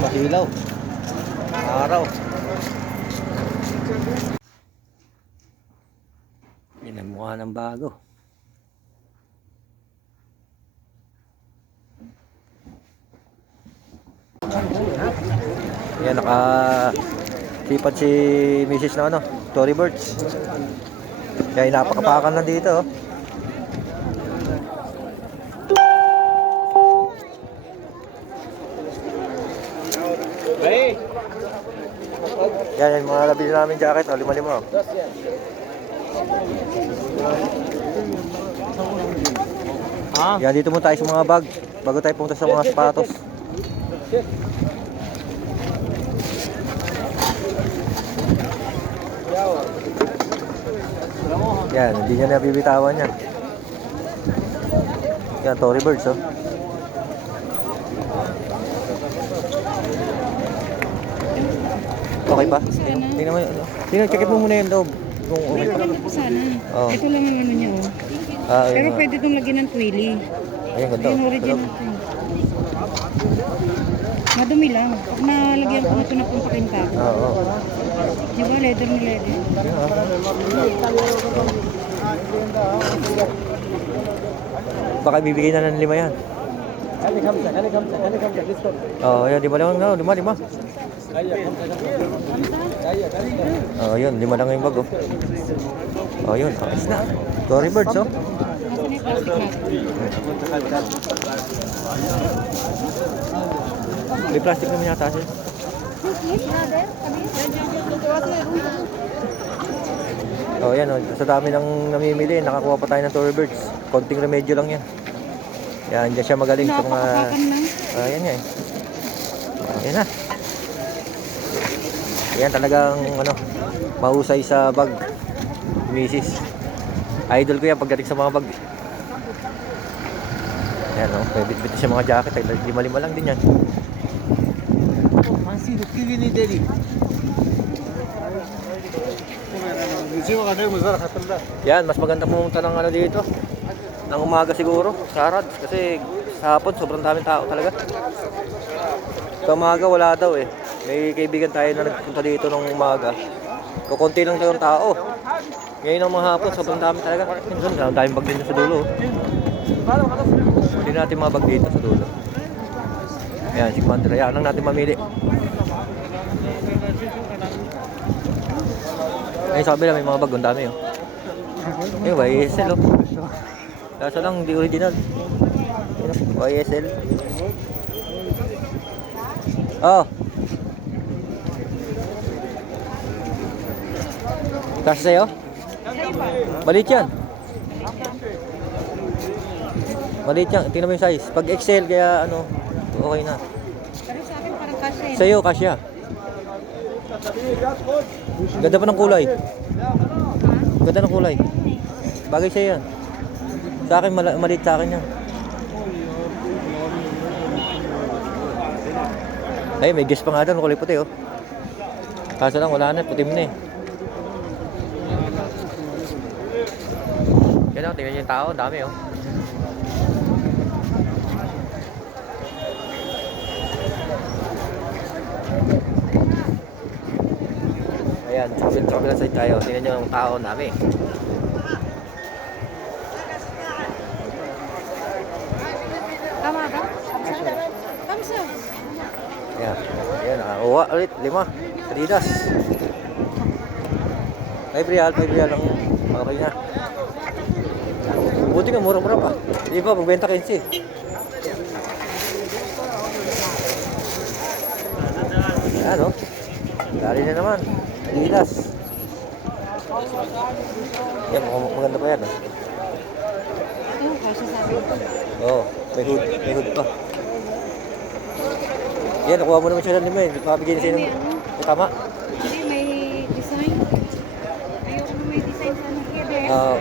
Masilaw. Araw. Pinamukha ng bago. Yan, nakasipad si Mrs. na ano, Tory Birds. Kaya napakapakan na dito. Oh. Yan, mga nabili namin jacket. Oh, 5,000. Oh. Yan, dito muna tayo sa mga bag bago tayo punta sa mga sapatos. Yan, hindi niya nabibitawan yan. Yan, Tory Birds, oh. Okay pa? Tingnan mo, tingnan, check mo muna yung loob. Kung okay pa. Maganda po sana. Oh. Ito lang ang ano niya, oh. Pero pwede itong lagyan ng twilly. Ayun, ganda. Yung original ito. Madumi lang. Pag nalagyan ko ito na pumpakin ka. Oo. Di ba? Leather na leather. Baka bibigay na ng 5 yan. Oo, yan, 5 lang. 5. Oo, yun, 5 lang yung bag, oh. Oo, yun, ayos na. Tory Birds, oh. May plastic naman yata siya. Oh, yan, oh. Sa dami ng namimili, nakakuha pa tayo ng Tory Birds. Konting remedyo lang yan. Yan, dyan siya magaling sa mga... Yan nga eh. Yan na. Yan talagang ano, mahusay sa bag. Mrs. Idol ko yan pagdating sa mga bag. Yan, oh. May bit-bit siya mga jacket. 5 lang din yan. Yan, mas maganda pumunta ng ano dito. Nang umaga siguro, Sarad. Kasi sa hapon, sobrang daming tao talaga. Sa umaga, wala daw eh. May kaibigan tayo na nagpunta dito nung umaga. Kukunti lang tayong tao. Ngayon ng mga hapon, sobrang dami talaga. Ang daming bag dito sa dulo. Hindi natin mga bag dito sa dulo. Ayan, si Commander. Ayan lang natin mamili. Ngayon sabi lang, may mga bag. Ang dami oh. Ayun, YSL oh. Kaso lang, hindi original. YSL. Oh. Kasi sa'yo? Maliit yan. Maliit yan. Tingnan mo yung size. Pag XL, kaya ano, okay na. Pero sa akin parang kasya eh. Sa'yo, kasya. Ganda pa ng kulay. Ganda ng kulay. Bagay sa'yo yan. Sa akin, maliit sa akin yan. Ay, may guess pa nga doon, kulay puti oh. Kaso lang, wala na, putim na eh. Yan oh, tingnan niyo yung tao, dami oh. Ayan, sa kabilang side tayo, tingnan niyo yung tao, dami. Tama ba? Kamsa. Ayan, ayan, nakakuha ulit, 5. Adidas. 5 real lang, okay na. Buti nga, mura-mura pa. Di ba, magbenta 15. Ayan o. Dali na naman. Adidas. Yan, maganda pa yan. Ito, kasya sa akin. Oo, may hood pa. Yan, nakuha mo naman siya ng 5 eh. Mabigyan siya ng... Tama? Hindi, may design. Ayoko na may design sana. Kaya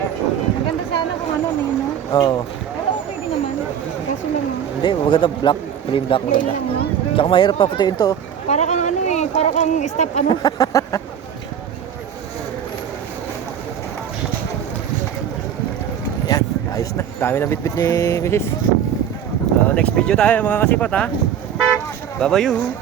maganda sana kung ano, no? Oo. Pero okay din naman. Kaso lang, no? Hindi, maganda black. Plain black Plain maganda. lang, no? Tsaka mahirap pa putiin to. Para kang ano eh, para kang stop ano. Ayos na. Dami ng bitbit ni Mrs. Next video tayo mga kasipat ha. Bye-bye you.